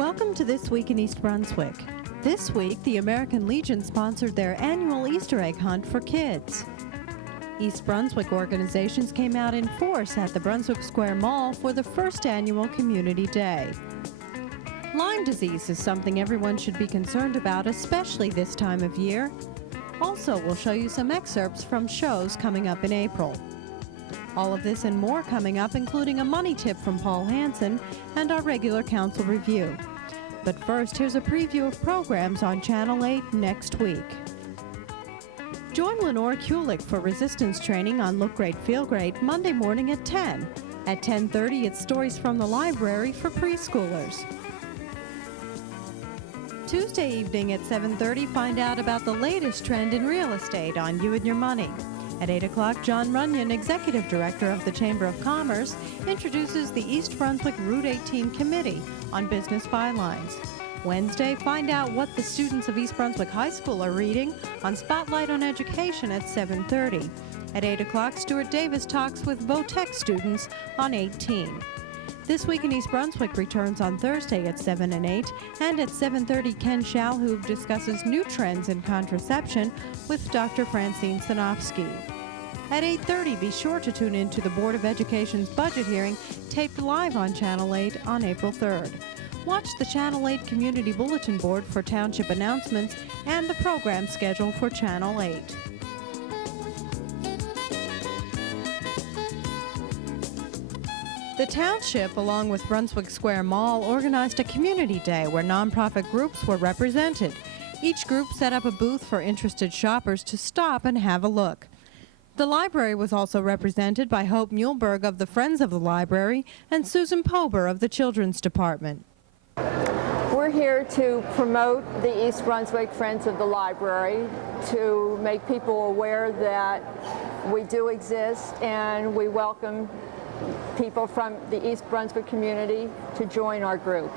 Welcome to This Week in East Brunswick. This week, the American Legion sponsored their annual Easter egg hunt for kids. East Brunswick organizations came out in force at the Brunswick Square Mall for the first annual Community Day. Lyme disease is something everyone should be concerned about, especially this time of year. Also, we'll show you some excerpts from shows coming up in April. All of this and more coming up, including a money tip from Paul Hansen and our regular council review. But first, here's a preview of programs on Channel 8 next week. Join Lenore Kulik for resistance training on Look Great, Feel Great Monday morning at 10. At 10:30, it's Stories from the Library for preschoolers. Tuesday evening at 7:30, find out about the latest trend in real estate on You and Your Money. At 8 o'clock, John Runyon, Executive Director of the Chamber of Commerce, introduces the East Brunswick Route 18 Committee on Business Bylines. Wednesday, find out what the students of East Brunswick High School are reading on Spotlight on Education at 7:30. At 8 o'clock, Stuart Davis talks with Votech students on 18. This Week in East Brunswick returns on Thursday at 7 and 8, and at 7:30, Ken Shalhoub discusses new trends in contraception with Dr. Francine Sanofsky. At 8:30, be sure to tune in to the Board of Education's budget hearing, taped live on Channel 8 on April 3rd. Watch the Channel 8 Community Bulletin Board for township announcements and the program schedule for Channel 8. The township, along with Brunswick Square Mall, organized a community day where nonprofit groups were represented. Each group set up a booth for interested shoppers to stop and have a look. The library was also represented by Hope Muehlberg of the Friends of the Library and Susan Pober of the Children's Department. We're here to promote the East Brunswick Friends of the Library, to make people aware that we do exist and we welcome people from the East Brunswick community to join our group.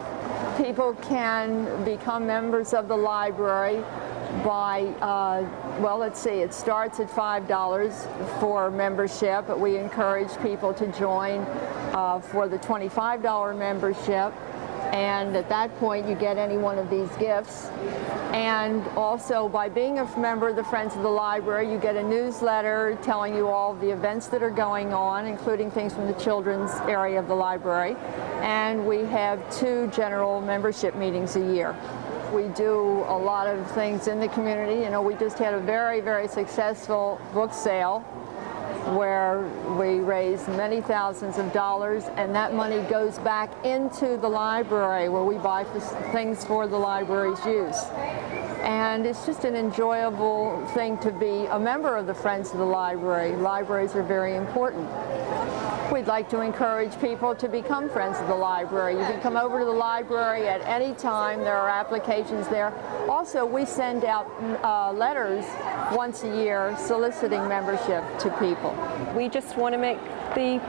People can become members of the library by, well, let's see, it starts at $5 for membership, but we encourage people to join for the $25 membership. And at that point, you get any one of these gifts. And also, by being a member of the Friends of the Library, you get a newsletter telling you all the events that are going on, including things from the children's area of the library. And we have 2 general membership meetings a year. We do a lot of things in the community. You know, we just had a very, very successful book sale where we raised many thousands of dollars, and that money goes back into the library where we buy things for the library's use. And it's just an enjoyable thing to be a member of the Friends of the Library. Libraries are very important. We'd like to encourage people to become Friends of the Library. You can come over to the library at any time. There are applications there. Also, we send out letters once a year soliciting membership to people. We just want to make the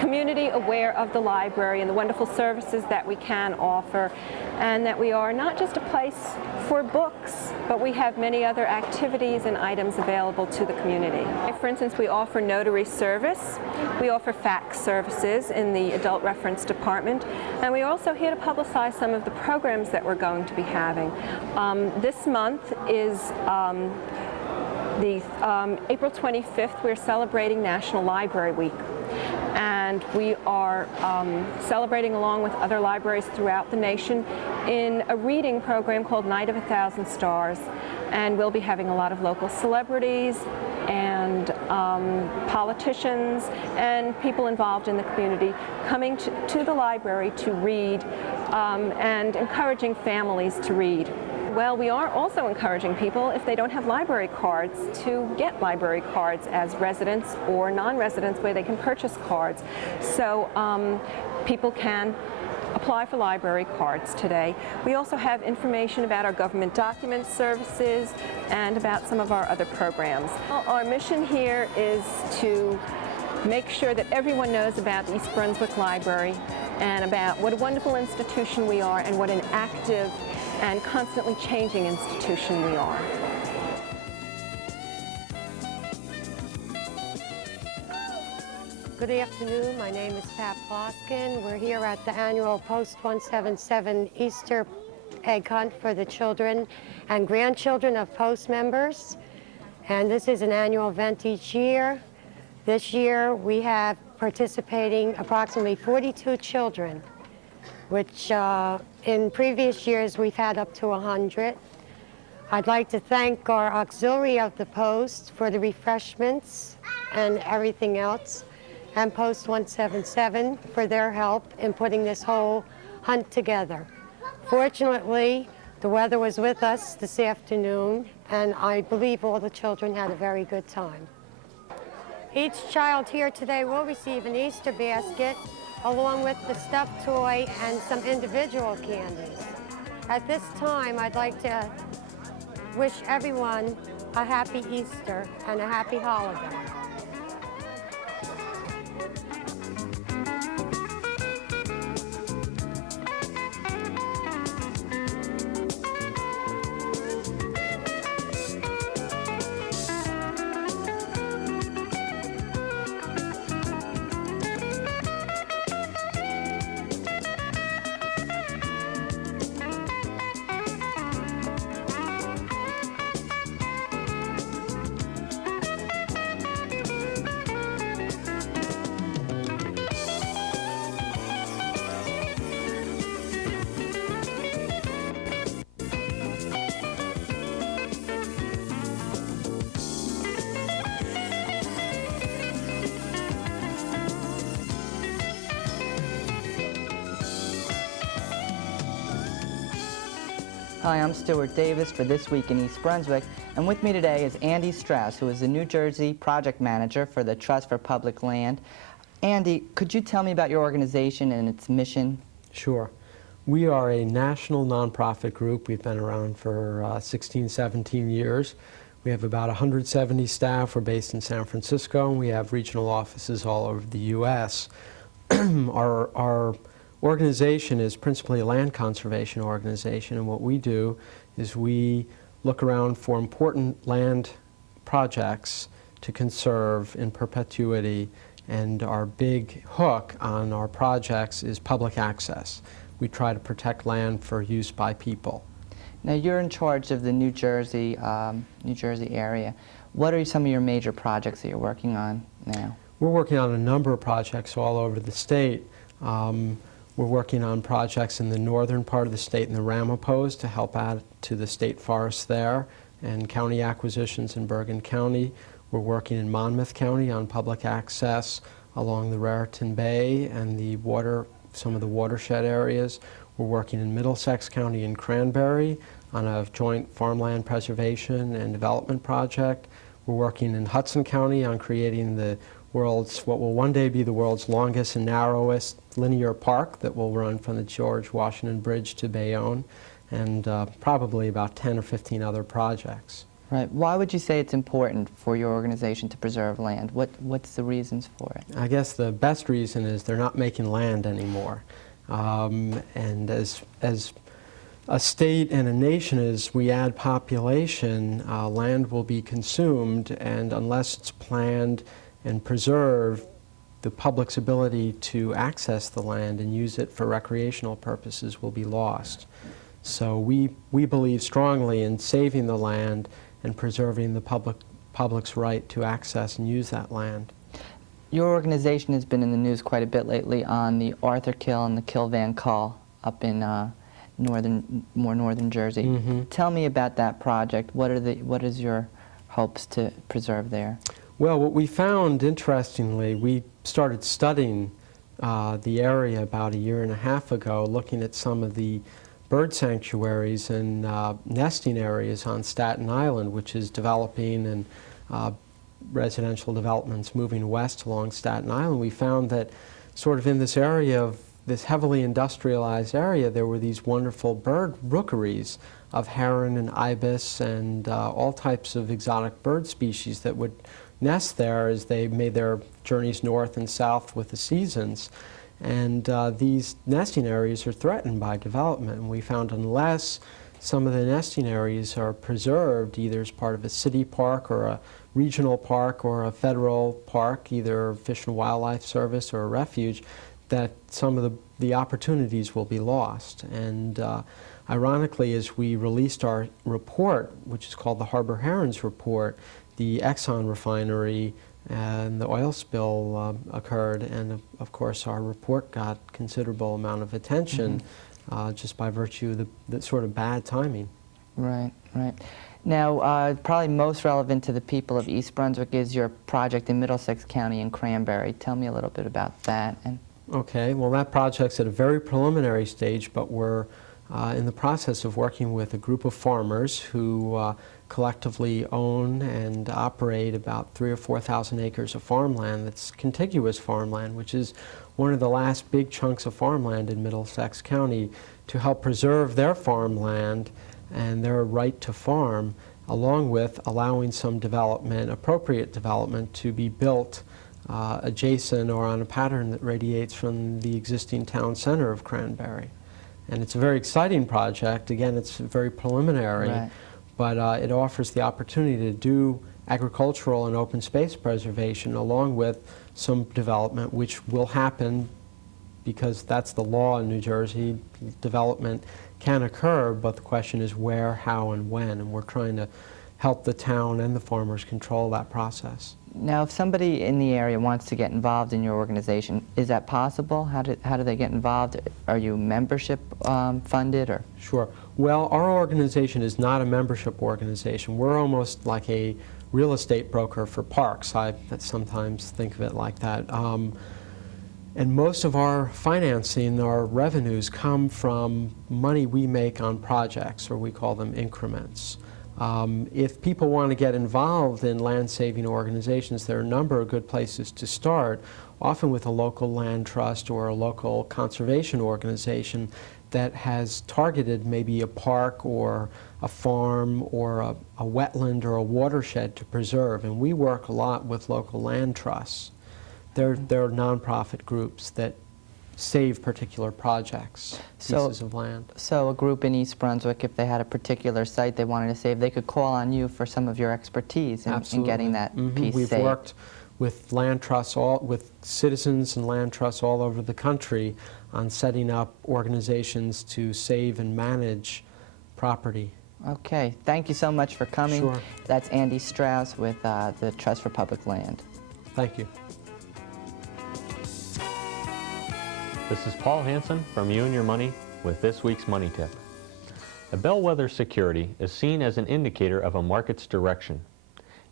community aware of the library and the wonderful services that we can offer, and that we are not just a place for books, but we have many other activities and items available to the community. For instance, we offer notary service, we offer fax services in the adult reference department, and we're also here to publicize some of the programs that we're going to be having. This month is April 25th, we're celebrating National Library Week. And we are celebrating along with other libraries throughout the nation in a reading program called Night of 1,000 Stars. And we'll be having a lot of local celebrities and politicians and people involved in the community coming to the library to read and encouraging families to read. Well, we are also encouraging people, if they don't have library cards, to get library cards as residents or non-residents where they can purchase cards. So people can apply for library cards today. We also have information about our government document services and about some of our other programs. Our mission here is to make sure that everyone knows about the East Brunswick Library and about what a wonderful institution we are and what an active and constantly changing institution we are. Good afternoon. My name is Pat Ploskin. We're here at the annual Post 177 Easter egg hunt for the children and grandchildren of Post members. And this is an annual event each year. This year we have participating approximately 42 children, which in previous years we've had up to 100. I'd like to thank our auxiliary of the Post for the refreshments and everything else, and Post 177 for their help in putting this whole hunt together. Fortunately, the weather was with us this afternoon, and I believe all the children had a very good time. Each child here today will receive an Easter basket along with the stuffed toy and some individual candies. At this time, I'd like to wish everyone a happy Easter and a happy holiday. Hi, I'm Stuart Davis for This Week in East Brunswick, and with me today is Andy Strauss, who is the New Jersey Project Manager for the Trust for Public Land. Andy, could you tell me about your organization and its mission? Sure. We are a national nonprofit group. We've been around for 16, 17 years. We have about 170 staff. We're based in San Francisco, and we have regional offices all over the U.S. Our organization is principally a land conservation organization, and what we do is we look around for important land projects to conserve in perpetuity, and our big hook on our projects is public access. We try to protect land for use by people. Now, you're in charge of the New Jersey area. What are some of your major projects that you're working on now? We're working on a number of projects all over the state. We're working on projects in the northern part of the state in the Ramapos to help add to the state forest there, and county acquisitions in Bergen County. We're working in Monmouth County on public access along the Raritan Bay and some of the watershed areas. We're working in Middlesex County and Cranberry on a joint farmland preservation and development project. We're working in Hudson County on creating what will one day be the world's longest and narrowest linear park that will run from the George Washington Bridge to Bayonne, and probably about 10 or 15 other projects. Right. Why would you say it's important for your organization to preserve land? What's the reasons for it? I guess the best reason is they're not making land anymore. And as a state and a nation, as we add population, land will be consumed, and unless it's planned and preserved, the public's ability to access the land and use it for recreational purposes will be lost. So we believe strongly in saving the land and preserving the public's right to access and use that land. Your organization has been in the news quite a bit lately on the Arthur Kill and the Kill Van Kull up in more northern Jersey. Mm-hmm. Tell me about that project. What is your hopes to preserve there? Well, what we found, interestingly, we started studying the area about a year and a half ago, looking at some of the bird sanctuaries and nesting areas on Staten Island, which is developing, and residential developments moving west along Staten Island. We found that sort of in this area of this heavily industrialized area, there were these wonderful bird rookeries of heron and ibis and all types of exotic bird species that would nest there as they made their journeys north and south with the seasons. And these nesting areas are threatened by development. And we found unless some of the nesting areas are preserved either as part of a city park or a regional park or a federal park, either Fish and Wildlife Service or a refuge, that some of the opportunities will be lost. And ironically, as we released our report, which is called the Harbor Herons Report, the Exxon refinery and the oil spill occurred, and of course our report got considerable amount of attention just by virtue of the sort of bad timing. Right, right. Now, probably most relevant to the people of East Brunswick is your project in Middlesex County in Cranberry. Tell me a little bit about that. Okay, well, that project's at a very preliminary stage, but we're in the process of working with a group of farmers who collectively own and operate about 3,000 or 4,000 acres of farmland that's contiguous farmland, which is one of the last big chunks of farmland in Middlesex County, to help preserve their farmland and their right to farm, along with allowing some development, appropriate development, to be built adjacent or on a pattern that radiates from the existing town center of Cranberry. And it's a very exciting project. Again, it's very preliminary, Right. but it offers the opportunity to do agricultural and open space preservation along with some development, which will happen because that's the law in New Jersey. Development can occur, but the question is where, how, and when, and we're trying to help the town and the farmers control that process. Now, if somebody in the area wants to get involved in your organization, is that possible? How do they get involved? Are you membership funded, or? Sure. Well, our organization is not a membership organization. We're almost like a real estate broker for parks. I sometimes think of it like that. And most of our financing, our revenues, come from money we make on projects, or we call them increments. If people want to get involved in land-saving organizations, there are a number of good places to start, often with a local land trust or a local conservation organization that has targeted maybe a park or a farm or a wetland or a watershed to preserve. And we work a lot with local land trusts. They're nonprofit groups that save particular projects, pieces of land. So a group in East Brunswick, if they had a particular site they wanted to save, they could call on you for some of your expertise in getting that piece We've saved. worked with land trusts, with citizens and land trusts all over the country on setting up organizations to save and manage property. Okay, thank you so much for coming. Sure. That's Andy Strauss with the Trust for Public Land. Thank you. This is Paul Hansen from You and Your Money with this week's Money Tip. A bellwether security is seen as an indicator of a market's direction.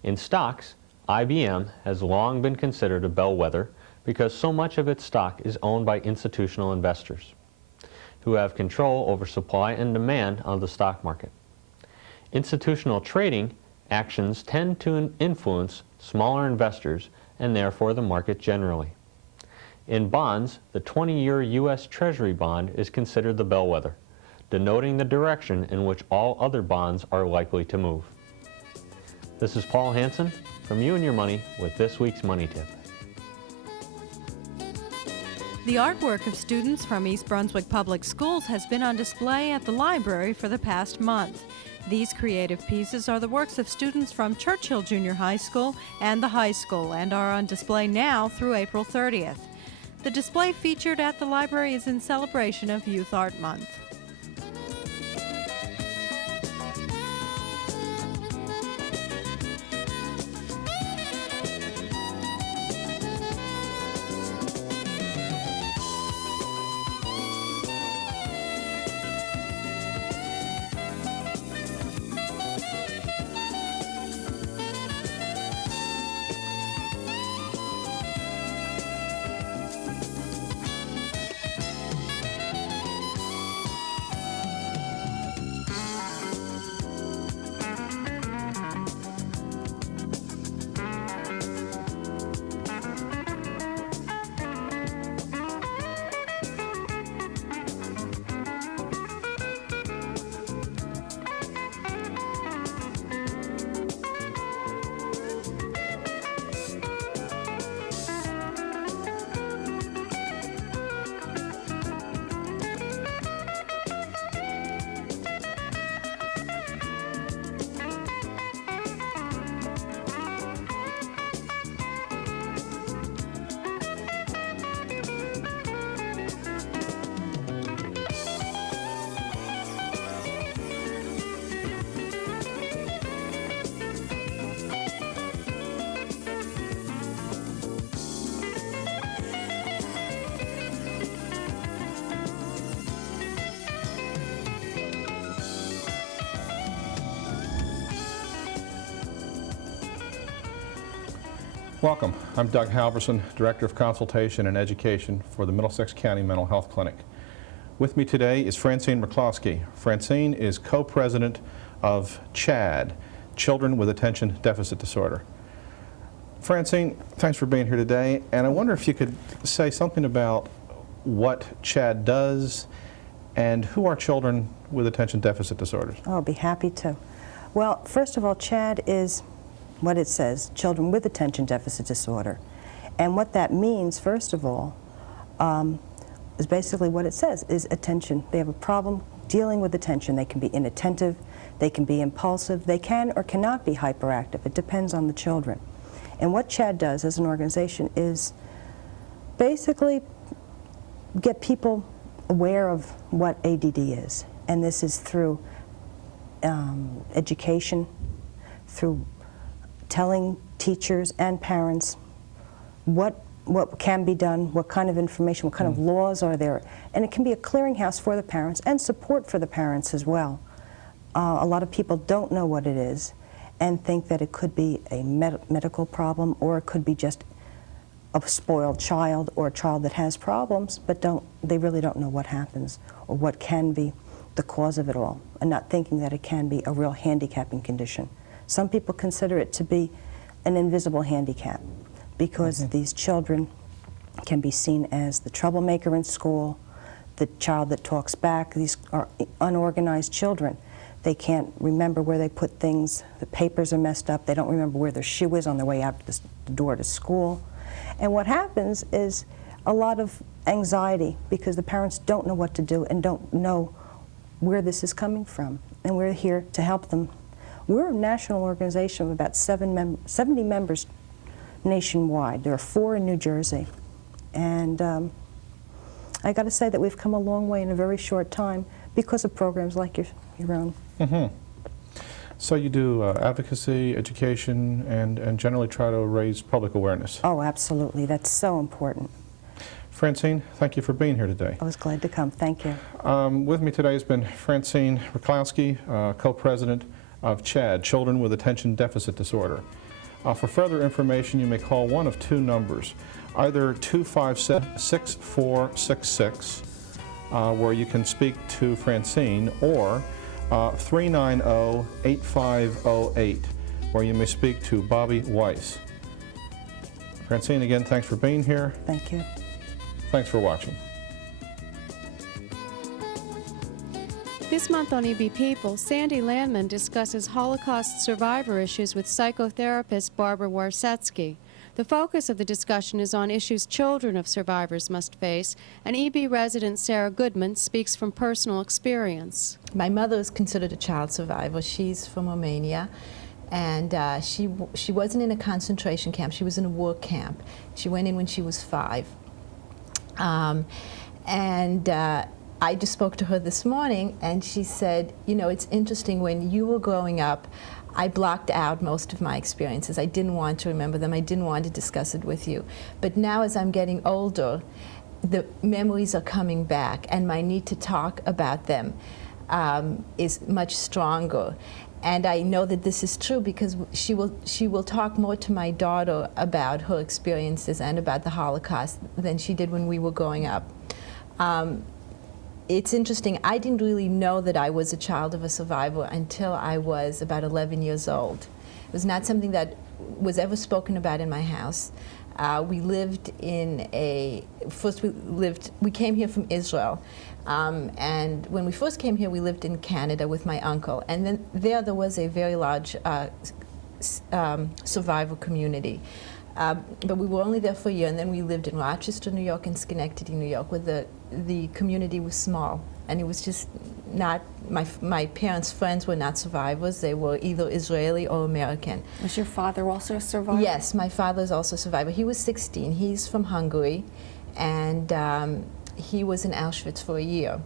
In stocks, IBM has long been considered a bellwether because so much of its stock is owned by institutional investors who have control over supply and demand on the stock market. Institutional trading actions tend to influence smaller investors and therefore the market generally. In bonds, the 20-year U.S. Treasury bond is considered the bellwether, denoting the direction in which all other bonds are likely to move. This is Paul Hansen from You and Your Money with this week's Money Tip. The artwork of students from East Brunswick Public Schools has been on display at the library for the past month. These creative pieces are the works of students from Churchill Junior High School and the high school and are on display now through April 30th. The display featured at the library is in celebration of Youth Art Month. Welcome. I'm Doug Halverson, Director of Consultation and Education for the Middlesex County Mental Health Clinic. With me today is Francine Micklowski. Francine is co-president of TWEB, Children with Attention Deficit Disorder. Francine, thanks for being here today, and I wonder if you could say something about what TWEB does and who are children with attention deficit disorders. Oh, I'll be happy to. Well, first of all, TWEB is what it says, children with attention deficit disorder. And what that means, first of all, is basically what it says, is attention. They have a problem dealing with attention. They can be inattentive, they can be impulsive, they can or cannot be hyperactive. It depends on the children. And what TWEB does as an organization is basically get people aware of what ADD is. And this is through education, through telling teachers and parents what can be done, what kind of information, what kind of laws are there. And it can be a clearinghouse for the parents and support for the parents as well. A lot of people don't know what it is and think that it could be a medical problem, or it could be just a spoiled child or a child that has problems, but they really don't know what happens or what can be the cause of it all, and not thinking that it can be a real handicapping condition. Some people consider it to be an invisible handicap because these children can be seen as the troublemaker in school, the child that talks back. These are unorganized children. They can't remember where they put things. The papers are messed up. They don't remember where their shoe is on their way out the door to school. And what happens is a lot of anxiety because the parents don't know what to do and don't know where this is coming from. And we're here to help them. We're a national organization of about 70 members nationwide. There are 4 in New Jersey. And I got to say that we've come a long way in a very short time because of programs like your own. So you do advocacy, education, and generally try to raise public awareness. Oh, absolutely. That's so important. Francine, thank you for being here today. I was glad to come. Thank you. With me today has been Francine Micklowski, co-president of TWEB, Children with Attention Deficit Disorder. For further information, you may call one of 2 numbers, either 257-6466, where you can speak to Francine, or 390-8508, where you may speak to Bobby Weiss. Francine, again, thanks for being here. Thank you. Thanks for watching. This month on EB People, Sandy Landman discusses Holocaust survivor issues with psychotherapist Barbara Warsetsky. The focus of the discussion is on issues children of survivors must face, and EB resident Sarah Goodman speaks from personal experience. My mother is considered a child survivor. She's from Romania, and she wasn't in a concentration camp. She was in a war camp. She went in when she was 5. I just spoke to her this morning, and she said, you know, it's interesting, when you were growing up, I blocked out most of my experiences. I didn't want to remember them. I didn't want to discuss it with you. But now, as I'm getting older, the memories are coming back, and my need to talk about them is much stronger. And I know that this is true because she will talk more to my daughter about her experiences and about the Holocaust than she did when we were growing up. It's interesting, I didn't really know that I was a child of a survivor until I was about 11 years old. It was not something that was ever spoken about in my house. We lived in we came here from Israel. And when we first came here, we lived in Canada with my uncle. And then there was a very large survivor community. But we were only there for a year, and then we lived in Rochester, New York, and Schenectady, New York, where the community was small. And it was just not, my parents' friends were not survivors. They were either Israeli or American. Was your father also a survivor? Yes, my father is also a survivor. He was 16. He's from Hungary, and he was in Auschwitz for a year.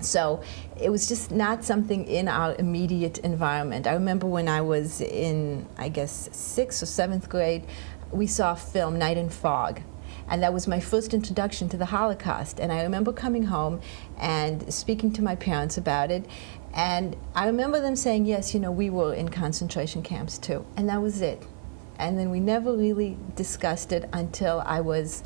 So it was just not something in our immediate environment. I remember when I was in, I guess, 6th or 7th grade, we saw a film, Night and Fog. And that was my first introduction to the Holocaust. And I remember coming home and speaking to my parents about it. And I remember them saying, yes, you know, we were in concentration camps too. And that was it. And then we never really discussed it until I was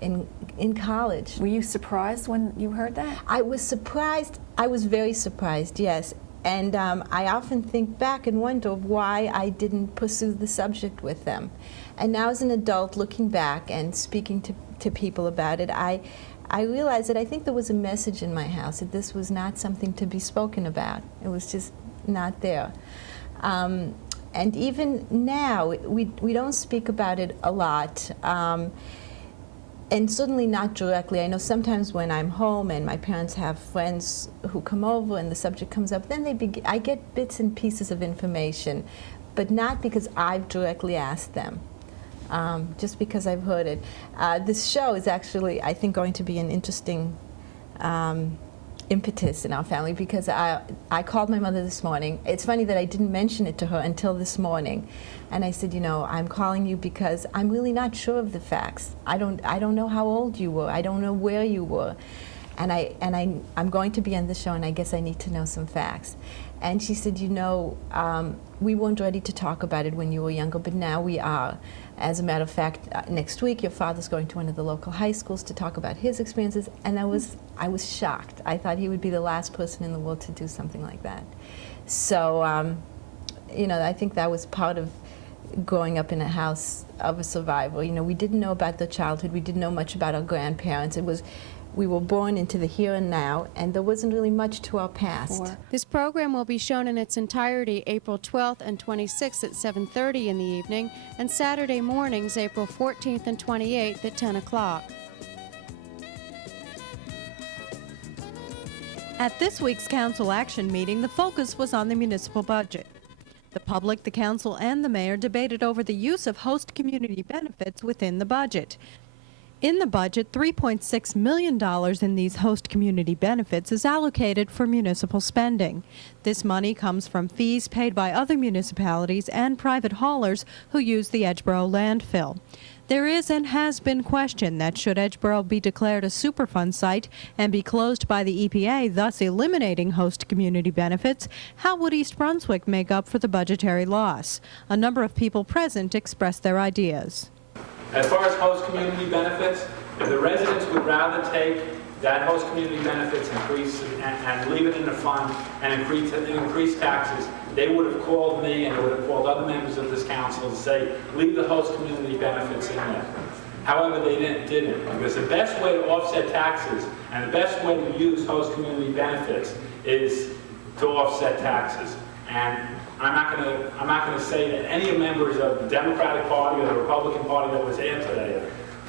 in college. Were you surprised when you heard that? I was surprised. I was very surprised, yes. And I often think back and wonder why I didn't pursue the subject with them. And now as an adult, looking back and speaking to people about it, I realized that I think there was a message in my house that this was not something to be spoken about. It was just not there. And even now, we don't speak about it a lot. And certainly not directly. I know sometimes when I'm home and my parents have friends who come over and the subject comes up, then I get bits and pieces of information, but not because I've directly asked them, just because I've heard it. This show is actually, I think, going to be an interesting impetus in our family, because I called my mother this morning. It's funny that I didn't mention it to her until this morning. And I said, you know, I'm calling you because I'm really not sure of the facts. I don't know how old you were. I don't know where you were. And I'm going to be on the show, and I guess I need to know some facts. And she said, you know, we weren't ready to talk about it when you were younger, but now we are. As a matter of fact, next week your father's going to one of the local high schools to talk about his experiences, and I was shocked. I thought he would be the last person in the world to do something like that. So, you know, I think that was part of growing up in a house of a survivor. You know, we didn't know about their childhood. We didn't know much about our grandparents. We were born into the here and now, and there wasn't really much to our past. This program will be shown in its entirety April 12th and 26th at 7:30 in the evening, and Saturday mornings April 14th and 28th at 10 o'clock. At this week's council action meeting, the focus was on the municipal budget. The public, the council, and the mayor debated over the use of host community benefits within the budget. In the budget, $3.6 million in these host community benefits is allocated for municipal spending. This money comes from fees paid by other municipalities and private haulers who use the Edgeboro landfill. There is and has been question that should Edgeboro be declared a Superfund site and be closed by the EPA, thus eliminating host community benefits, how would East Brunswick make up for the budgetary loss? A number of people present expressed their ideas. As far as host community benefits, if the residents would rather take that host community benefits increase and leave it in the fund and increase taxes, they would have called me and they would have called other members of this council to say, leave the host community benefits in there. However, they didn't, because the best way to offset taxes and the best way to use host community benefits is to offset taxes. And I'm not going to say that any members of the Democratic Party or the Republican Party that was here today,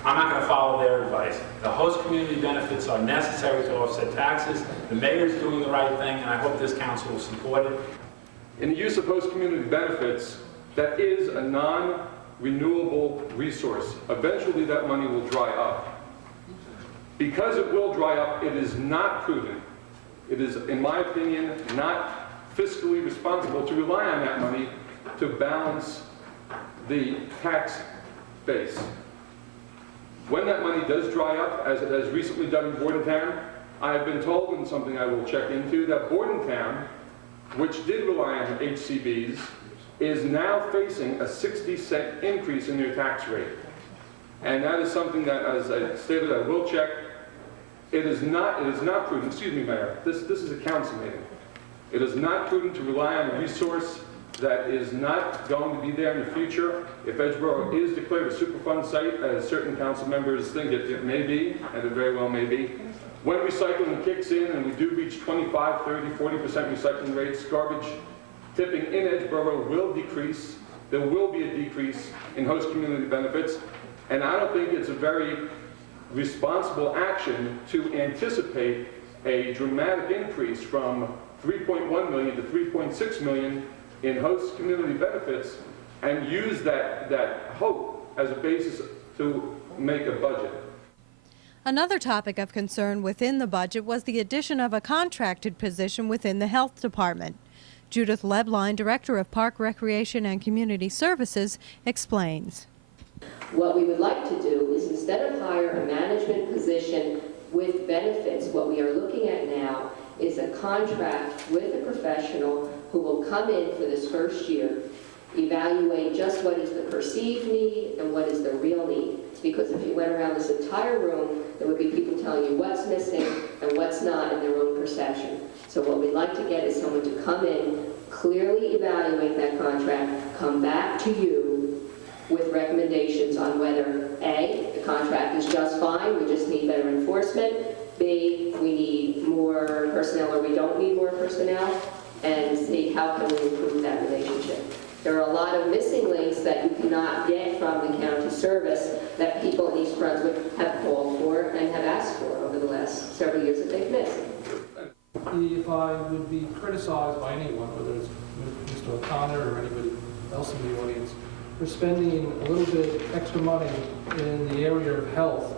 I'm not going to follow their advice. The host community benefits are necessary to offset taxes. The mayor's doing the right thing, and I hope this council will support it. In the use of host community benefits, that is a non-renewable resource. Eventually that money will dry up. Because it will dry up, it is not prudent. It is, in my opinion, not fiscally responsible to rely on that money to balance the tax base. When that money does dry up, as it has recently done in Bordentown, I have been told, and something I will check into, that Bordentown, which did rely on HCBs, is now facing a 60-cent increase in their tax rate. And that is something that, as I stated, I will check. It is not prudent, excuse me, Mayor, this is a council meeting. It is not prudent to rely on a resource that is not going to be there in the future. If Edgeboro is declared a Superfund site, as certain council members think it may be, and it very well may be, when recycling kicks in and we do reach 25, 30, 40% recycling rates, garbage tipping in Edgeboro will decrease. There will be a decrease in host community benefits, and I don't think it's a very responsible action to anticipate a dramatic increase from 3.1 million to 3.6 million in host community benefits and use that hope as a basis to make a budget. Another topic of concern within the budget was the addition of a contracted position within the Health Department. Judith Lebline, Director of Park, Recreation and Community Services, explains. What we would like to do is, instead of hire a management position with benefits, what we are looking at now is a contract with a professional who will come in for this first year evaluate just what is the perceived need and what is the real need. Because if you went around this entire room, there would be people telling you what's missing and what's not in their own perception. So what we'd like to get is someone to come in, clearly evaluate that contract, come back to you with recommendations on whether A, the contract is just fine, we just need better enforcement, B, we need more personnel or we don't need more personnel, and C, how can we improve that relationship. There are a lot of missing links that you cannot get from the county service that people in East Brunswick have called for and have asked for over the last several years that they've missed. If I would be criticized by anyone, whether it's Mr. O'Connor or anybody else in the audience, for spending a little bit extra money in the area of health,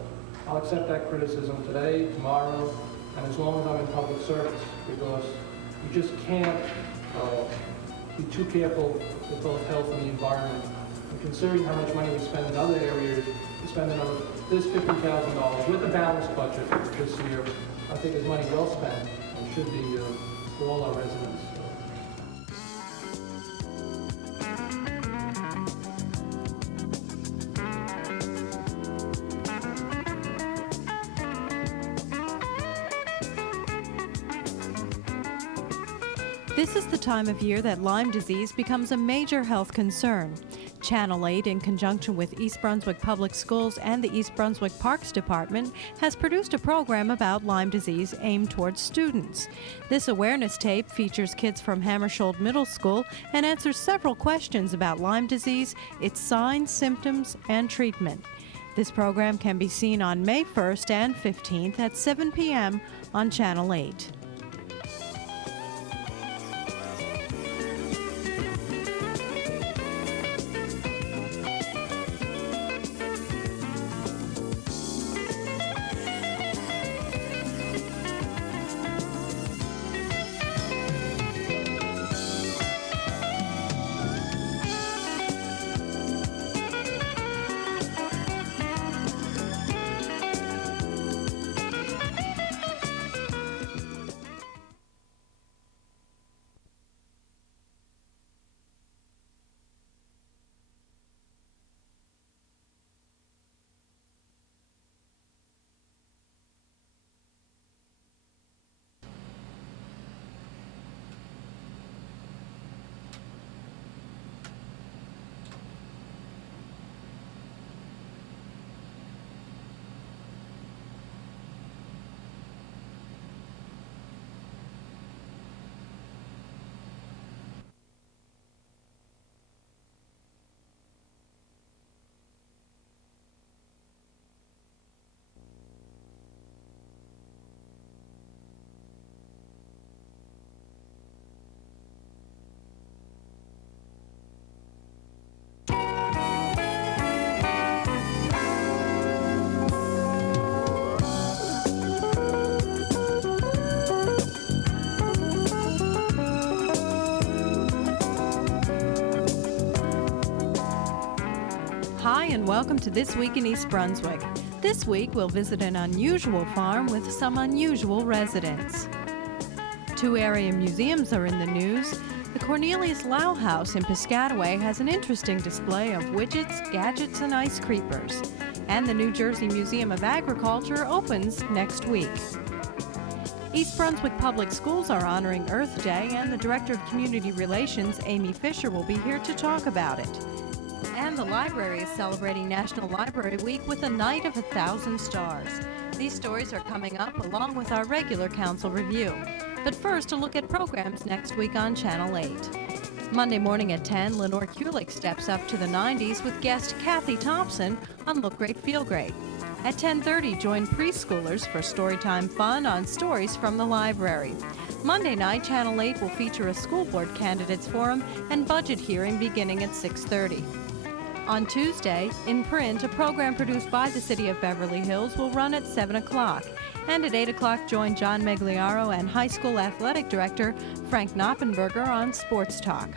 I'll accept that criticism today, tomorrow, and as long as I'm in public service, because you just can't be too careful with both health and the environment. And considering how much money we spend in other areas, we spend this $50,000 with a balanced budget this year, I think is money well spent and should be for all our residents. This is the time of year that Lyme disease becomes a major health concern. Channel 8, in conjunction with East Brunswick Public Schools and the East Brunswick Parks Department, has produced a program about Lyme disease aimed towards students. This awareness tape features kids from Hammersholt Middle School and answers several questions about Lyme disease, its signs, symptoms, and treatment. This program can be seen on May 1st and 15th at 7 p.m. on Channel 8. Hi, and welcome to This Week in East Brunswick. This week, we'll visit an unusual farm with some unusual residents. Two area museums are in the news. The Cornelius Lau House in Piscataway has an interesting display of widgets, gadgets, and ice creepers. And the New Jersey Museum of Agriculture opens next week. East Brunswick Public Schools are honoring Earth Day, and the Director of Community Relations, Amy Fisher, will be here to talk about it. And the library is celebrating National Library Week with a Night of 1,000 Stars. These stories are coming up along with our regular council review. But first, a look at programs next week on Channel 8. Monday morning at 10, Lenore Kulik steps up to the 90s with guest Kathy Thompson on Look Great, Feel Great. At 10:30, join preschoolers for Storytime Fun on stories from the library. Monday night, Channel 8 will feature a school board candidates forum and budget hearing beginning at 6:30. On Tuesday, in print, a program produced by the City of Beverly Hills will run at 7 o'clock. And at 8 o'clock, join John Megliaro and High School Athletic Director Frank Knoppenberger on Sports Talk.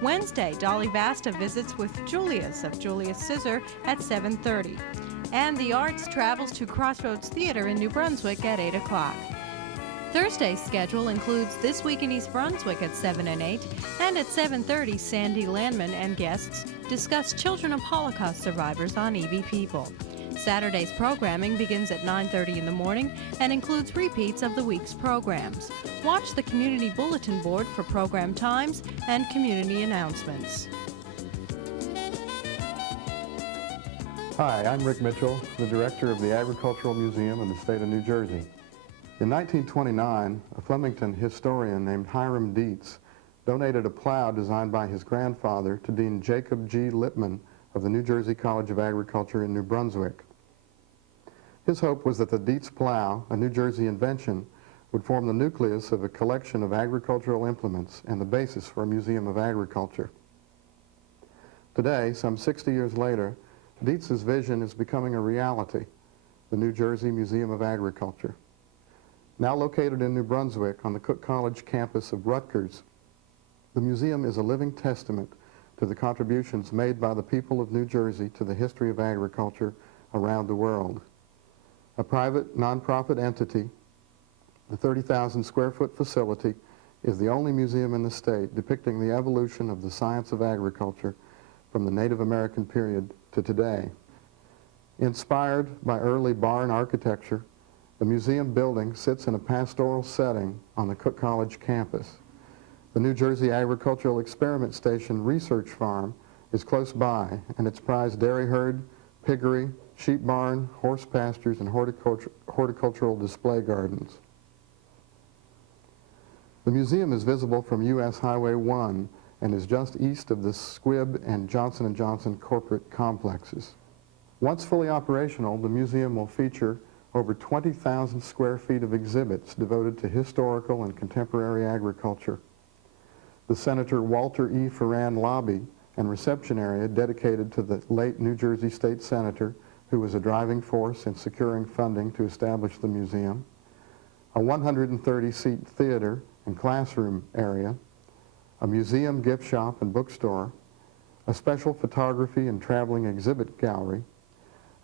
Wednesday, Dolly Vasta visits with Julius of Julius Scissor at 7:30. And the Arts travels to Crossroads Theater in New Brunswick at 8 o'clock. Thursday's schedule includes This Week in East Brunswick at 7 and 8, and at 7:30, Sandy Landman and guests discuss children of Holocaust survivors on EB People. Saturday's programming begins at 9:30 in the morning and includes repeats of the week's programs. Watch the Community Bulletin Board for program times and community announcements. Hi, I'm Rick Mitchell, the director of the Agricultural Museum in the state of New Jersey. In 1929, a Flemington historian named Hiram Dietz donated a plow designed by his grandfather to Dean Jacob G. Lippman of the New Jersey College of Agriculture in New Brunswick. His hope was that the Dietz plow, a New Jersey invention, would form the nucleus of a collection of agricultural implements and the basis for a museum of agriculture. Today, some 60 years later, Dietz's vision is becoming a reality, the New Jersey Museum of Agriculture. Now located in New Brunswick on the Cook College campus of Rutgers, the museum is a living testament to the contributions made by the people of New Jersey to the history of agriculture around the world. A private, nonprofit entity, the 30,000 square foot facility is the only museum in the state depicting the evolution of the science of agriculture from the Native American period to today. Inspired by early barn architecture, the museum building sits in a pastoral setting on the Cook College campus. The New Jersey Agricultural Experiment Station Research Farm is close by, and its prized dairy herd, piggery, sheep barn, horse pastures, and horticultural display gardens. The museum is visible from U.S. Highway 1 and is just east of the Squibb and Johnson & Johnson corporate complexes. Once fully operational, the museum will feature over 20,000 square feet of exhibits devoted to historical and contemporary agriculture. The Senator Walter E. Ferran lobby and reception area dedicated to the late New Jersey State Senator, who was a driving force in securing funding to establish the museum. A 130-seat theater and classroom area, a museum gift shop and bookstore, a special photography and traveling exhibit gallery,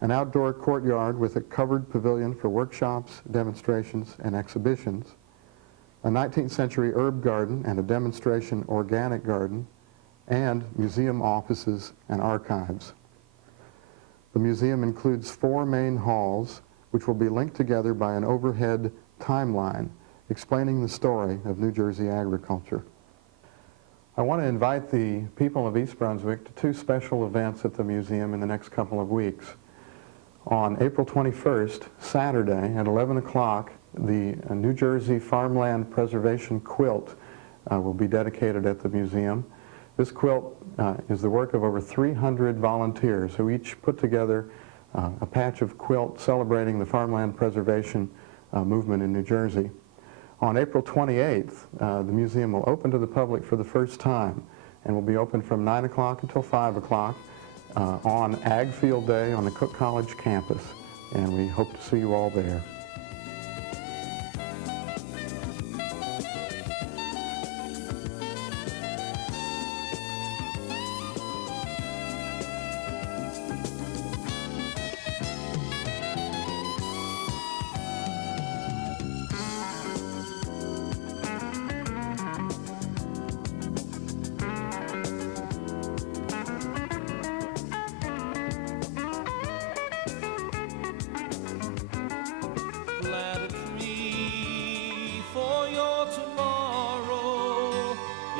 an outdoor courtyard with a covered pavilion for workshops, demonstrations, and exhibitions, a 19th century herb garden and a demonstration organic garden, and museum offices and archives. The museum includes 4 main halls, which will be linked together by an overhead timeline explaining the story of New Jersey agriculture. I want to invite the people of East Brunswick to 2 special events at the museum in the next couple of weeks. On April 21st, Saturday at 11 o'clock, the New Jersey Farmland Preservation Quilt will be dedicated at the museum. This quilt is the work of over 300 volunteers who each put together a patch of quilt celebrating the farmland preservation movement in New Jersey. On April 28th, the museum will open to the public for the first time and will be open from 9 o'clock until 5 o'clock on Ag Field Day on the Cook College campus, and we hope to see you all there.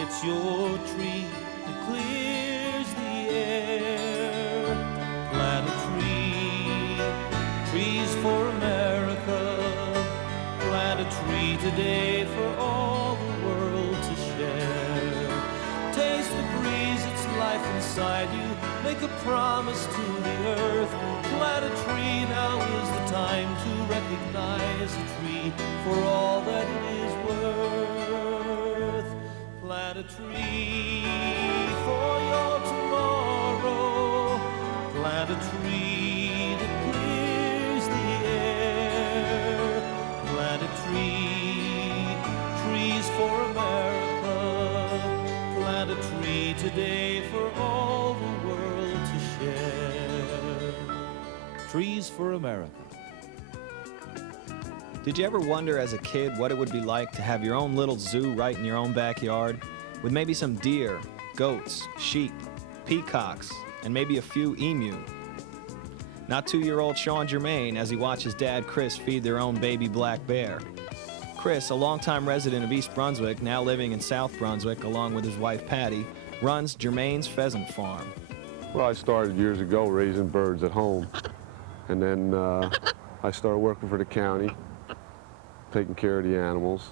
It's your tree that clears the air. Plant a tree, trees for America. Plant a tree today for all the world to share. Taste the breeze, it's life inside you. Make a promise to the earth. Plant a tree, now is the time to recognize a tree for all that it is worth. Plant a tree for your tomorrow. Plant a tree that clears the air. Plant a tree, trees for America. Plant a tree today for all the world to share. Trees for America. Did you ever wonder as a kid what it would be like to have your own little zoo right in your own backyard, with maybe some deer, goats, sheep, peacocks, and maybe a few emu? Not 2-year-old Sean Germain as he watches Dad Chris feed their own baby black bear. Chris, a longtime resident of East Brunswick, now living in South Brunswick along with his wife Patty, runs Germain's Pheasant Farm. Well, I started years ago raising birds at home, and then I started working for the county, taking care of the animals,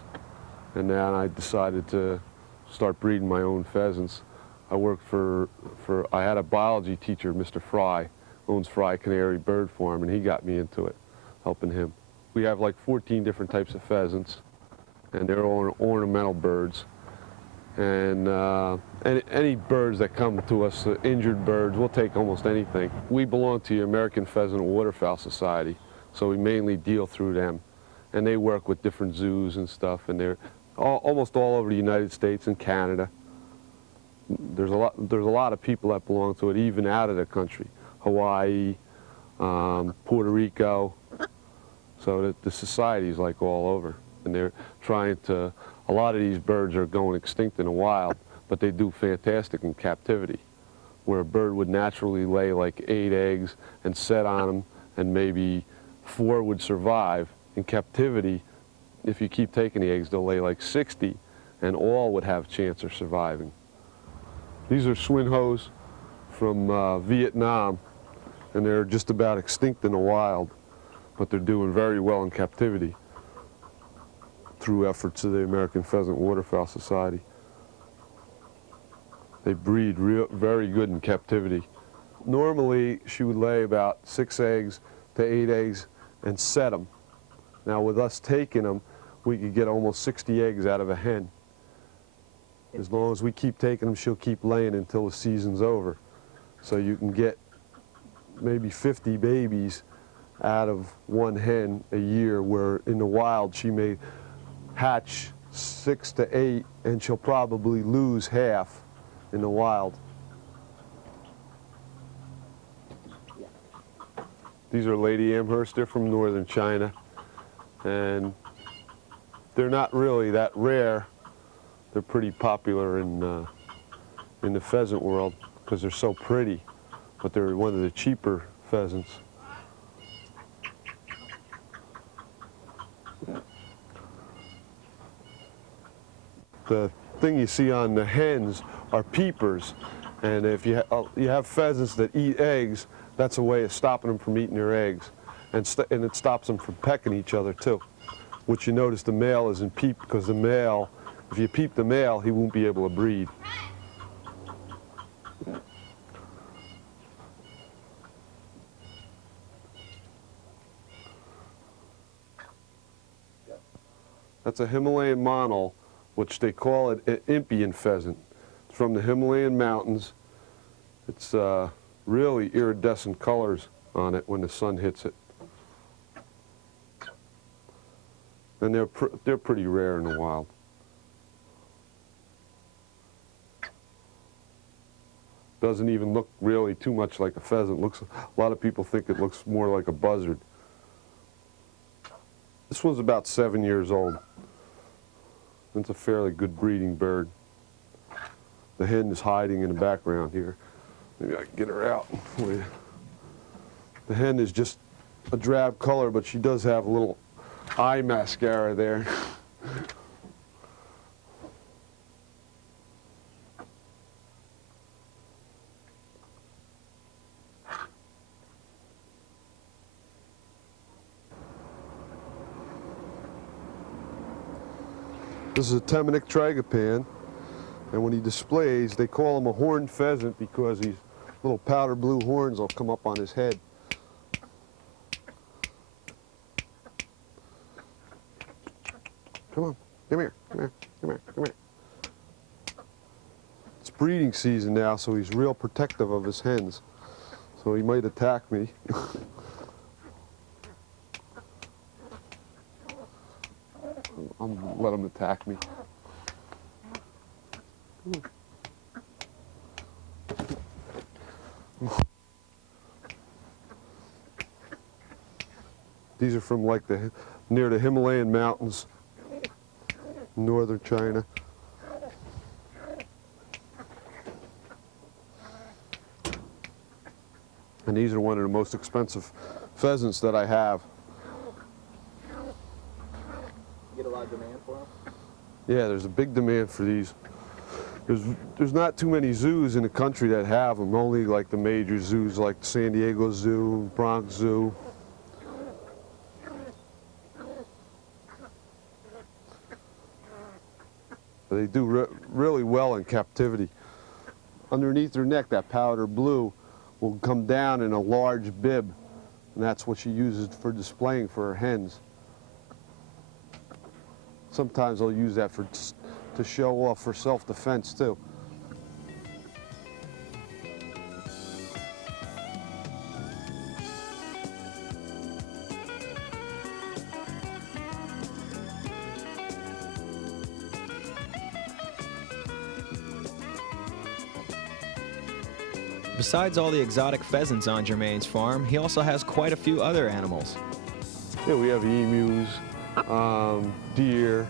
and then I decided to start breeding my own pheasants. I worked I had a biology teacher, Mr. Fry, owns Fry Canary Bird Farm, and he got me into it, helping him. We have like 14 different types of pheasants, and they're all ornamental birds. And any birds that come to us, injured birds, we'll take almost anything. We belong to the American Pheasant and Waterfowl Society, so we mainly deal through them. And they work with different zoos and stuff, and they're almost all over the United States and Canada. There's a lot of people that belong to it, even out of the country. Hawaii, Puerto Rico. So the society is like all over, and they're trying to. A lot of these birds are going extinct in the wild, but they do fantastic in captivity, where a bird would naturally lay like 8 eggs and set on them, and maybe 4 would survive. In captivity, if you keep taking the eggs, they'll lay like 60, and all would have a chance of surviving. These are swinhoes from Vietnam, and they're just about extinct in the wild, but they're doing very well in captivity through efforts of the American Pheasant Waterfowl Society. They breed very good in captivity. Normally, she would lay about 6 eggs to 8 eggs and set them. Now, with us taking them, we could get almost 60 eggs out of a hen. As long as we keep taking them, she'll keep laying until the season's over. So you can get maybe 50 babies out of one hen a year, where in the wild she may hatch 6 to 8, and she'll probably lose half in the wild. These are Lady Amherst. They're from northern China, and they're not really that rare. They're pretty popular in the pheasant world because they're so pretty, but they're one of the cheaper pheasants. The thing you see on the hens are peepers, and if you have pheasants that eat eggs, that's a way of stopping them from eating their eggs, and it stops them from pecking each other too. Which you notice the male isn't peeped, because the male, if you peep the male, he won't be able to breed. That's a Himalayan monal, which they call it an Impian pheasant. It's from the Himalayan mountains. It's really iridescent colors on it when the sun hits it. And they're pretty rare in the wild. Doesn't even look really too much like a pheasant. A lot of people think it looks more like a buzzard. This one's about 7 years old. It's a fairly good breeding bird. The hen is hiding in the background here. Maybe I can get her out for you. The hen is just a drab color, but she does have a little eye mascara there. This is a Temminck tragopan, and when he displays, they call him a horned pheasant because these little powder blue horns will come up on his head. Come on, come here, come here, come here, come here. It's breeding season now, so he's real protective of his hens. So he might attack me. I'm gonna let him attack me. These are from like the near the Himalayan mountains, northern China. And these are one of the most expensive pheasants that I have. You get a lot of demand for them? Yeah, there's a big demand for these. There's not too many zoos in the country that have them, only like the major zoos like San Diego Zoo, Bronx Zoo. They do really well in captivity. Underneath their neck, that powder blue will come down in a large bib, and that's what she uses for displaying for her hens. Sometimes they'll use that to show off for self-defense too. Besides all the exotic pheasants on Germain's farm, he also has quite a few other animals. Yeah, we have emus, deer,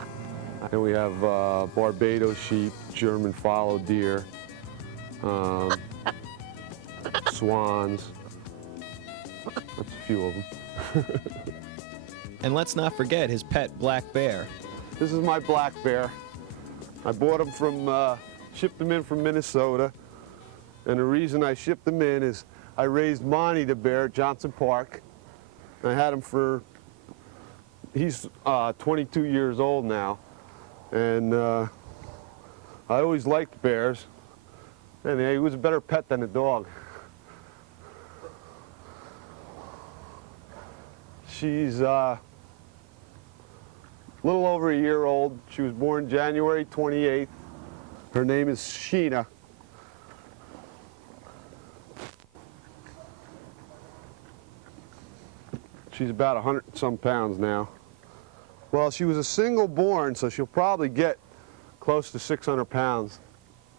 and we have Barbados sheep, German fallow deer, swans. That's a few of them. And let's not forget his pet black bear. This is my black bear. I bought him from, shipped him in from Minnesota. And the reason I shipped him in is I raised Monty the bear at Johnson Park. I had him for, he's 22 years old now. And I always liked bears. And he was a better pet than a dog. She's a little over a year old. She was born January 28th. Her name is Sheena. She's about 100 and some pounds now. Well, she was a single born, so she'll probably get close to 600 pounds.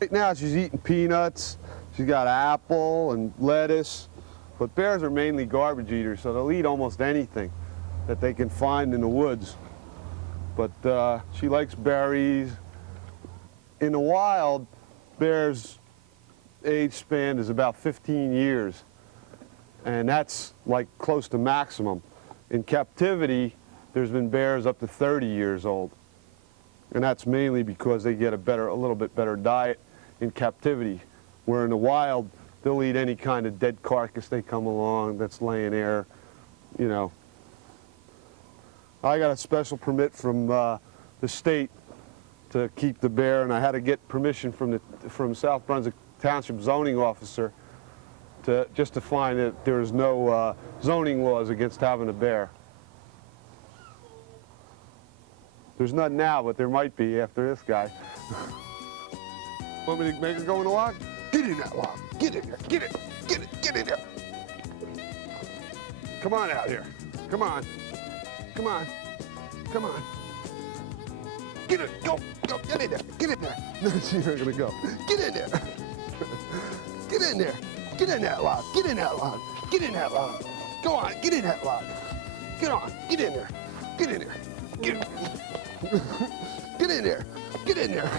Right now she's eating peanuts. She's got apple and lettuce. But bears are mainly garbage eaters, so they'll eat almost anything that they can find in the woods. But she likes berries. In the wild, bears' age span is about 15 years. And that's like close to maximum. In captivity, there's been bears up to 30 years old. And that's mainly because they get a little bit better diet in captivity. Where in the wild, they'll eat any kind of dead carcass they come along that's laying there, you know. I got a special permit from the state to keep the bear, and I had to get permission from South Brunswick Township zoning officer just to find that there's no zoning laws against having a bear. There's none now, but there might be after this guy. Want me to make her go in the log? Get in that log. Get in there. Get it. Get it. Get in there. Come on out here. Come on. Come on. Come on. Get it. Go. Go. Get in there. Get in there. No, she's not gonna go. Get in there. Get in there. Get in that log. Get in that log. Get in that log. Go on. Get in that log. Get on. Get in there. Get in there. Get in there. Get in there. Get in there.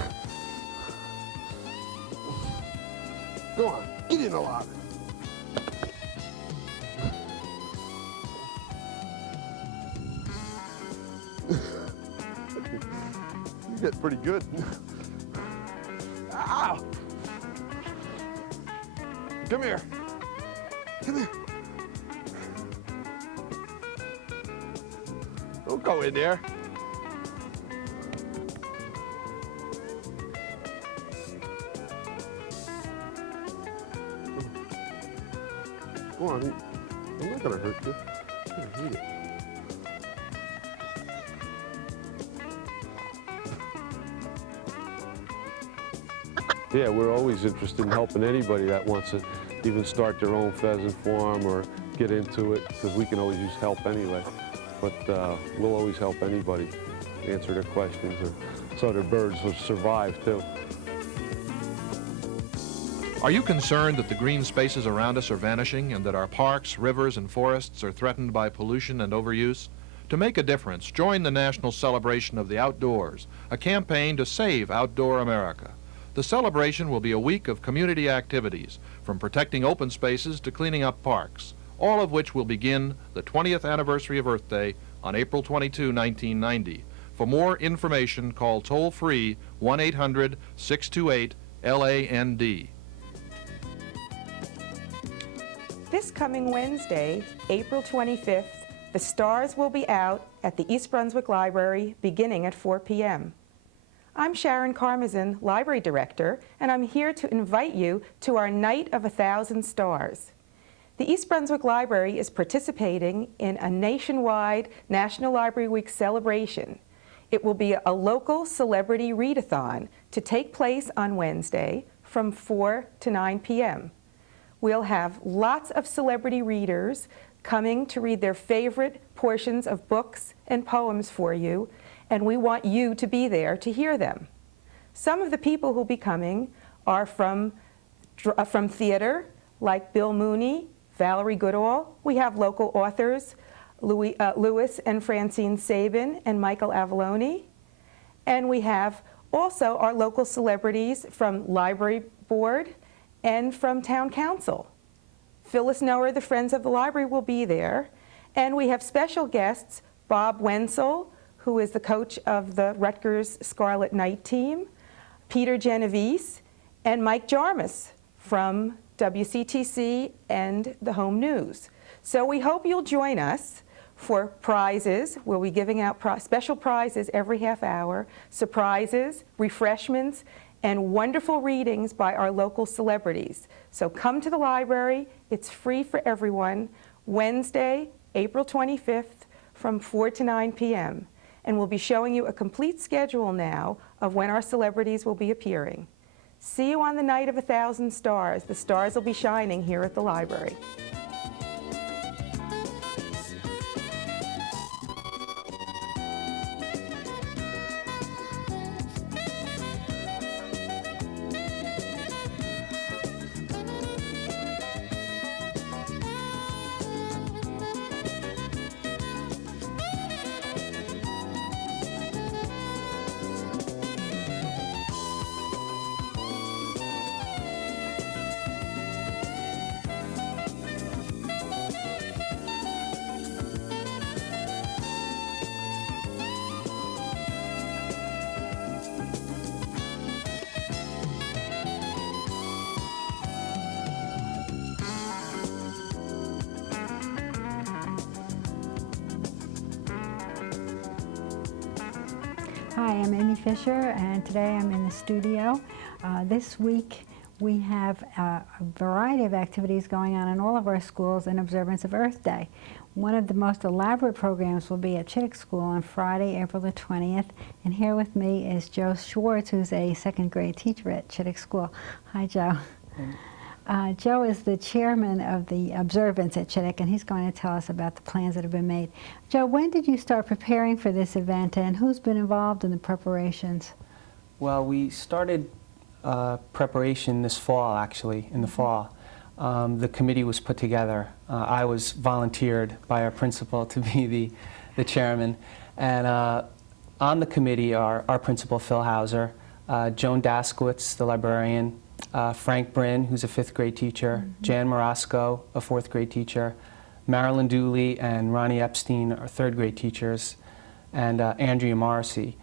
Go on. Get in the log. You get pretty good. Ow! Come here. Come here. Don't go in there. Go on. I'm not going to hurt you. I'm going to eat it. Yeah, we're always interested in helping anybody that wants to even start their own pheasant farm or get into it, because we can always use help anyway. But we'll always help anybody answer their questions, so their birds will survive too. Are you concerned that the green spaces around us are vanishing and that our parks, rivers, and forests are threatened by pollution and overuse? To make a difference, join the National Celebration of the Outdoors, a campaign to save outdoor America. The celebration will be a week of community activities, from protecting open spaces to cleaning up parks, all of which will begin the 20th anniversary of Earth Day on April 22, 1990. For more information, call toll-free 1-800-628-LAND. This coming Wednesday, April 25th, the stars will be out at the East Brunswick Library beginning at 4 p.m. I'm Sharon Karmazin, Library Director, and I'm here to invite you to our Night of 1,000 Stars. The East Brunswick Library is participating in a nationwide National Library Week celebration. It will be a local celebrity readathon to take place on Wednesday from 4 to 9 p.m. We'll have lots of celebrity readers coming to read their favorite portions of books and poems for you, and we want you to be there to hear them. Some of the people who'll be coming are from theater, like Bill Mooney, Valerie Goodall. We have local authors, Louis and Francine Sabin and Michael Avalone. And we have also our local celebrities from Library Board and from Town Council. Phyllis Noer, the Friends of the Library, will be there. And we have special guests, Bob Wenzel, who is the coach of the Rutgers Scarlet Knight team, Peter Genovese, and Mike Jarmus from WCTC and the Home News. So we hope you'll join us for prizes. We'll be giving out special prizes every half hour, surprises, refreshments, and wonderful readings by our local celebrities. So come to the library. It's free for everyone. Wednesday, April 25th from 4 to 9 p.m. And we'll be showing you a complete schedule now of when our celebrities will be appearing. See you on the Night of 1,000 Stars. The stars will be shining here at the library. Hi, I'm Amy Fisher, and today I'm in the studio. This week we have a variety of activities going on in all of our schools in observance of Earth Day. One of the most elaborate programs will be at Chittick School on Friday, April the 20th. And here with me is Joe Schwartz, who's a second grade teacher at Chittick School. Hi, Joe. Joe is the chairman of the observance at Chittick, and he's going to tell us about the plans that have been made. Joe, when did you start preparing for this event, and who's been involved in the preparations? Well, we started preparation this fall, actually, in the fall. The committee was put together. I was volunteered by our principal to be the chairman. And on the committee are our principal, Phil Hauser, Joan Daskowitz, the librarian, Frank Bryn, who's a 5th grade teacher, Jan Morosco, a 4th grade teacher, Marilyn Dooley and Ronnie Epstein are 3rd grade teachers, and Andrea Morrissey,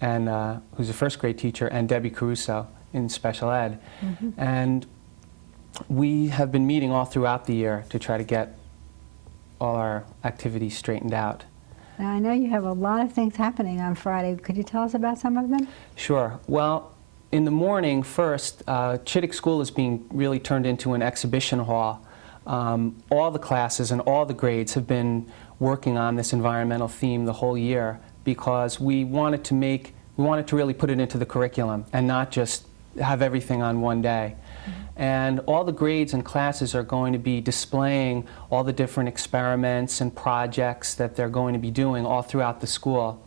and who's a 1st grade teacher, and Debbie Caruso in special ed. And we have been meeting all throughout the year to try to get all our activities straightened out. Now, I know you have a lot of things happening on Friday. Could you tell us about some of them? Sure. Well, in the morning, first, Chittick School is being really turned into an exhibition hall. All the classes and all the grades have been working on this environmental theme the whole year because we wanted to really put it into the curriculum and not just have everything on one day. And all the grades and classes are going to be displaying all the different experiments and projects that they're going to be doing all throughout the school.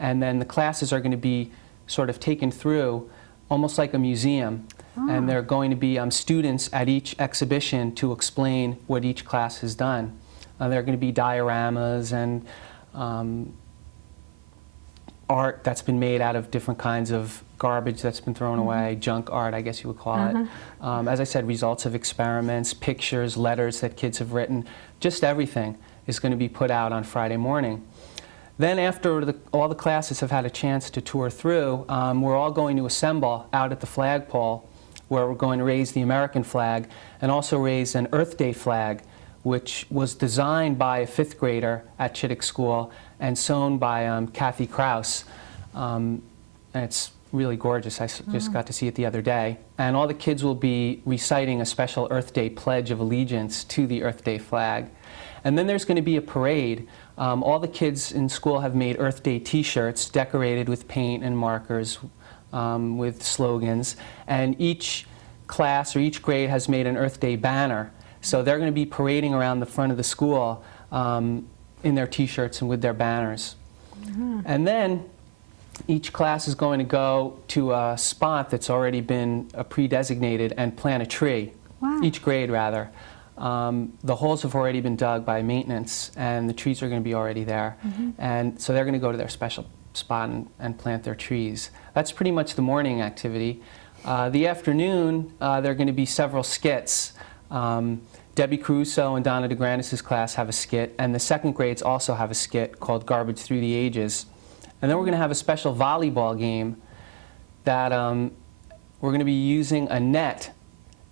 And then the classes are going to be sort of taken through almost like a museum. And there are going to be students at each exhibition to explain what each class has done. There are going to be dioramas and art that's been made out of different kinds of garbage that's been thrown away, junk art, I guess you would call it. As I said, results of experiments, pictures, letters that kids have written, just everything is going to be put out on Friday morning. Then after all the classes have had a chance to tour through, we're all going to assemble out at the flagpole where we're going to raise the American flag and also raise an Earth Day flag, which was designed by a 5th grader at Chittick School and sewn by Kathy Krause. And it's really gorgeous. I just got to see it the other day. And all the kids will be reciting a special Earth Day Pledge of Allegiance to the Earth Day flag. And then there's going to be a parade. All the kids in school have made Earth Day t-shirts decorated with paint and markers with slogans. And each class or each grade has made an Earth Day banner. So they're going to be parading around the front of the school in their t-shirts and with their banners. And then each class is going to go to a spot that's already been pre-designated and plant a tree. Each grade, rather. The holes have already been dug by maintenance, and the trees are going to be already there. And so they're going to go to their special spot and plant their trees. That's pretty much the morning activity. The afternoon, there are going to be several skits. Debbie Caruso and Donna DeGrandis' class have a skit, and the 2nd grades also have a skit called Garbage Through the Ages. And then we're going to have a special volleyball game that we're going to be using a net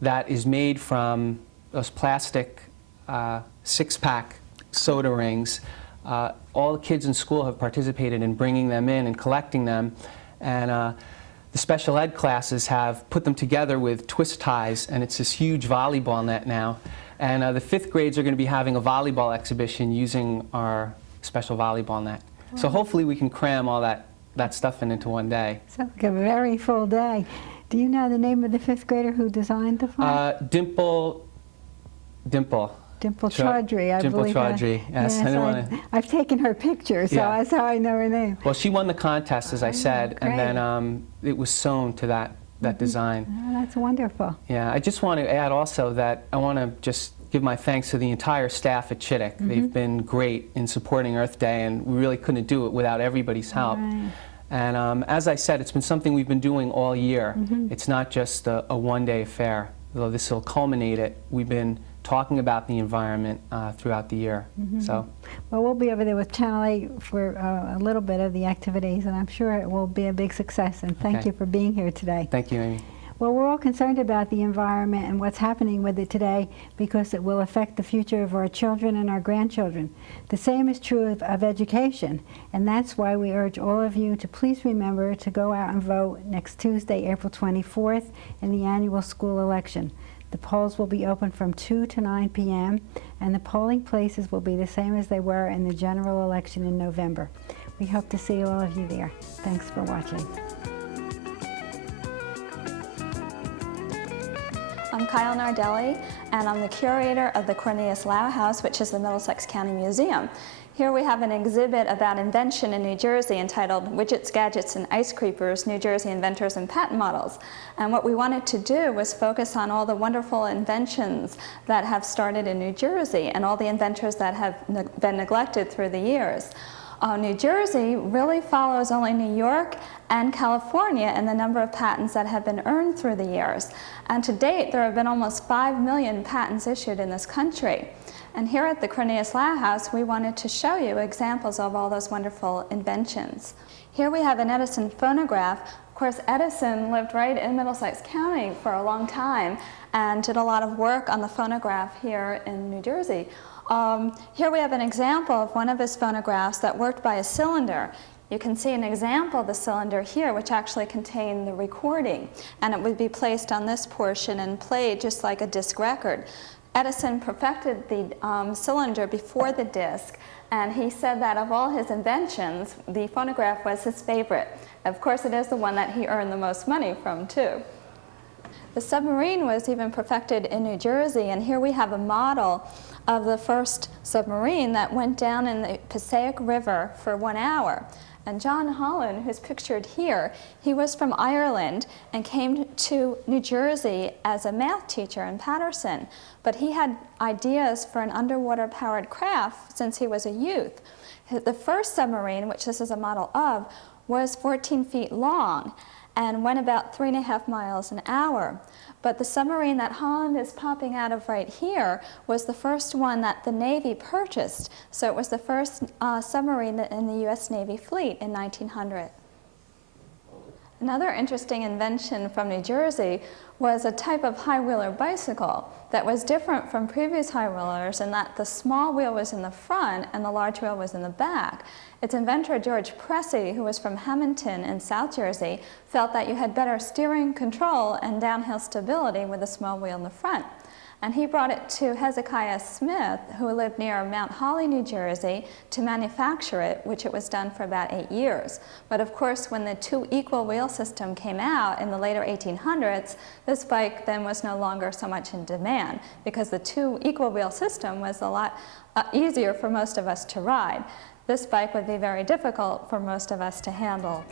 that is made from those plastic 6-pack soda rings. All the kids in school have participated in bringing them in and collecting them. And the special ed classes have put them together with twist ties, and it's this huge volleyball net now. And the 5th grades are going to be having a volleyball exhibition using our special volleyball net. So hopefully we can cram all that stuff into one day. Sounds like a very full day. Do you know the name of the 5th grader who designed the flag? Dimple Chaudhry, I Dimple believe. Chaudhry, yes. I've taken her picture, so that's how I know her name. Well, she won the contest, as I said, and then it was sewn to that design. Oh, that's wonderful. Yeah, I just want to add also that I want to just give my thanks to the entire staff at Chittick. They've been great in supporting Earth Day, and we really couldn't do it without everybody's help. And as I said, it's been something we've been doing all year. It's not just a one-day affair, though this will culminate it. We've been talking about the environment throughout the year. So, well, we'll be over there with Channel 8 for a little bit of the activities, and I'm sure it will be a big success. And thank you for being here today. Thank you, Amy. Well, we're all concerned about the environment and what's happening with it today because it will affect the future of our children and our grandchildren. The same is true of education, and that's why we urge all of you to please remember to go out and vote next Tuesday, April 24th, in the annual school election. The polls will be open from 2 to 9 p.m., and the polling places will be the same as they were in the general election in November. We hope to see all of you there. Thanks for watching. I'm Kyle Nardelli, and I'm the curator of the Cornelius Lau House, which is the Middlesex County Museum. Here we have an exhibit about invention in New Jersey entitled Widgets, Gadgets, and Ice Creepers, New Jersey Inventors and Patent Models. And what we wanted to do was focus on all the wonderful inventions that have started in New Jersey and all the inventors that have been neglected through the years. New Jersey really follows only New York and California in the number of patents that have been earned through the years. And to date, there have been almost 5 million patents issued in this country. And here at the Cornelius Lau House, we wanted to show you examples of all those wonderful inventions. Here we have an Edison phonograph. Of course, Edison lived right in Middlesex County for a long time and did a lot of work on the phonograph here in New Jersey. Here we have an example of one of his phonographs that worked by a cylinder. You can see an example of the cylinder here, which actually contained the recording, and it would be placed on this portion and played just like a disc record. Edison perfected the cylinder before the disc, and he said that of all his inventions, the phonograph was his favorite. Of course, it is the one that he earned the most money from, too. The submarine was even perfected in New Jersey, and here we have a model of the first submarine that went down in the Passaic River for 1 hour. And John Holland, who's pictured here, he was from Ireland and came to New Jersey as a math teacher in Paterson. But he had ideas for an underwater powered craft since he was a youth. The first submarine, which this is a model of, was 14 feet long and went about 3.5 miles an hour. But the submarine that Holland is popping out of right here was the first one that the Navy purchased. So it was the first submarine in the U.S. Navy fleet in 1900. Another interesting invention from New Jersey was a type of high-wheeler bicycle that was different from previous high-wheelers in that the small wheel was in the front and the large wheel was in the back. Its inventor, George Pressey, who was from Hamilton in South Jersey, felt that you had better steering control and downhill stability with a small wheel in the front. And he brought it to Hezekiah Smith, who lived near Mount Holly, New Jersey, to manufacture it, which it was done for about 8 years. But of course, when the two equal wheel system came out in the later 1800s, this bike then was no longer so much in demand, because the two equal wheel system was a lot easier for most of us to ride. This bike would be very difficult for most of us to handle.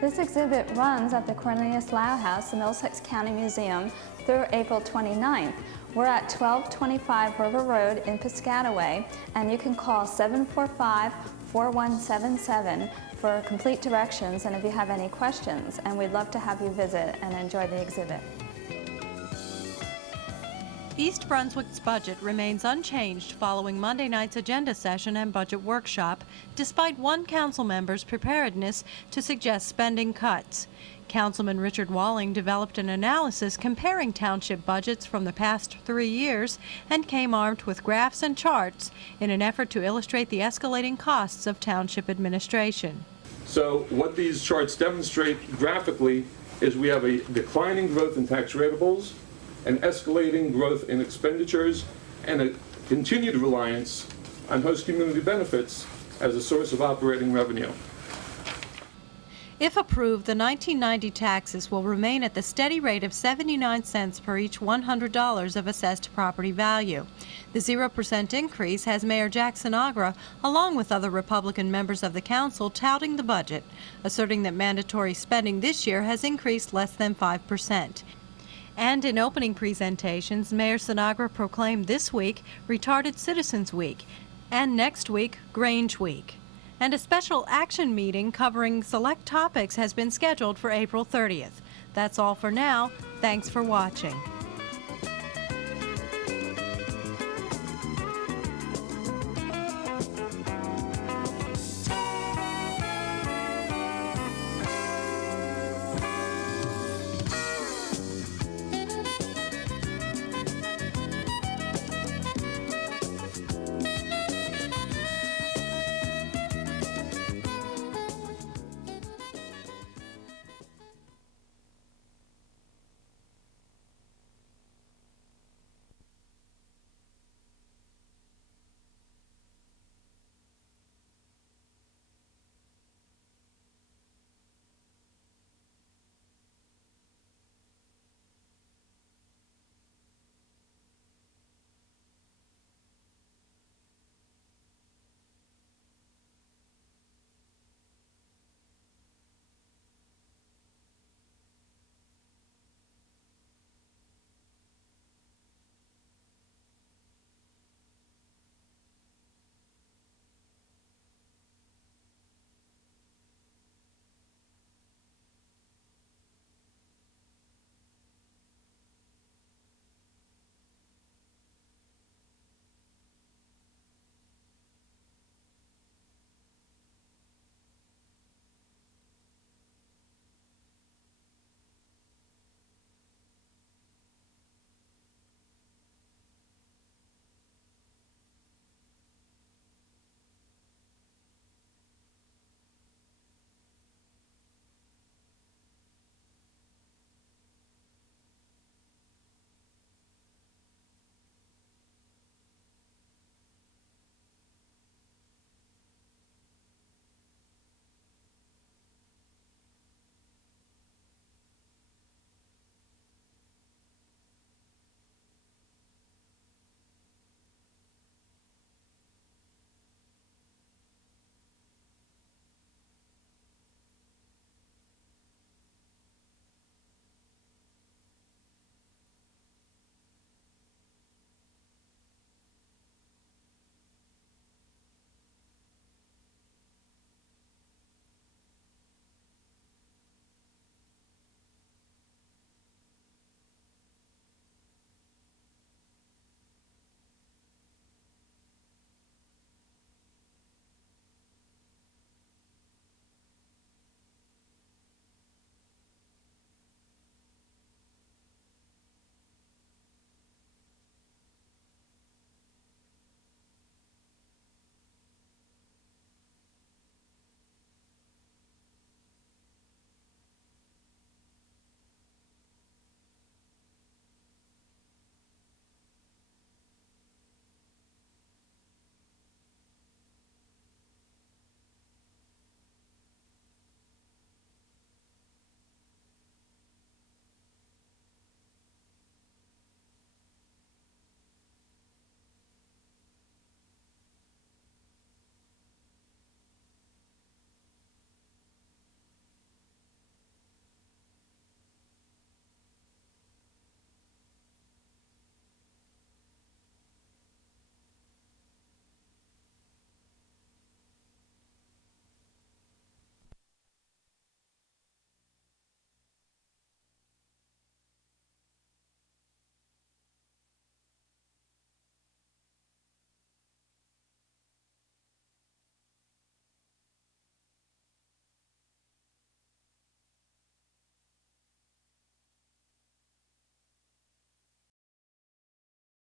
This exhibit runs at the Cornelius Lau House, the Middlesex County Museum, through April 29th. We're at 1225 River Road in Piscataway, and you can call 745-4177 for complete directions and if you have any questions, and we'd love to have you visit and enjoy the exhibit. East Brunswick's budget remains unchanged following Monday night's agenda session and budget workshop, despite one council member's preparedness to suggest spending cuts. Councilman Richard Walling developed an analysis comparing township budgets from the past 3 years and came armed with graphs and charts in an effort to illustrate the escalating costs of township administration. So what these charts demonstrate graphically is we have a declining growth in tax ratables, an escalating growth in expenditures, and a continued reliance on host community benefits as a source of operating revenue. If approved, the 1990 taxes will remain at the steady rate of 79 cents per each $100 of assessed property value. The 0% increase has Mayor Jackson Agra, along with other Republican members of the council, touting the budget, asserting that mandatory spending this year has increased less than 5%. And in opening presentations, Mayor Sinagra proclaimed this week Retarded Citizens Week, and next week, Grange Week. And a special action meeting covering select topics has been scheduled for April 30th. That's all for now. Thanks for watching.